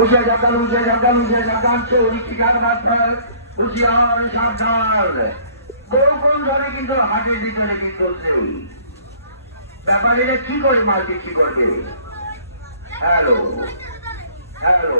উঠে যাকান চৌরি ঠিকানা মাত্রার হুশিয়ার সাবধান। কোন ধরে কিন্তু হাটের ভিতরে কি চলছে, ব্যাপারীরা কি করে মাল বিক্রি করবে। Hello hello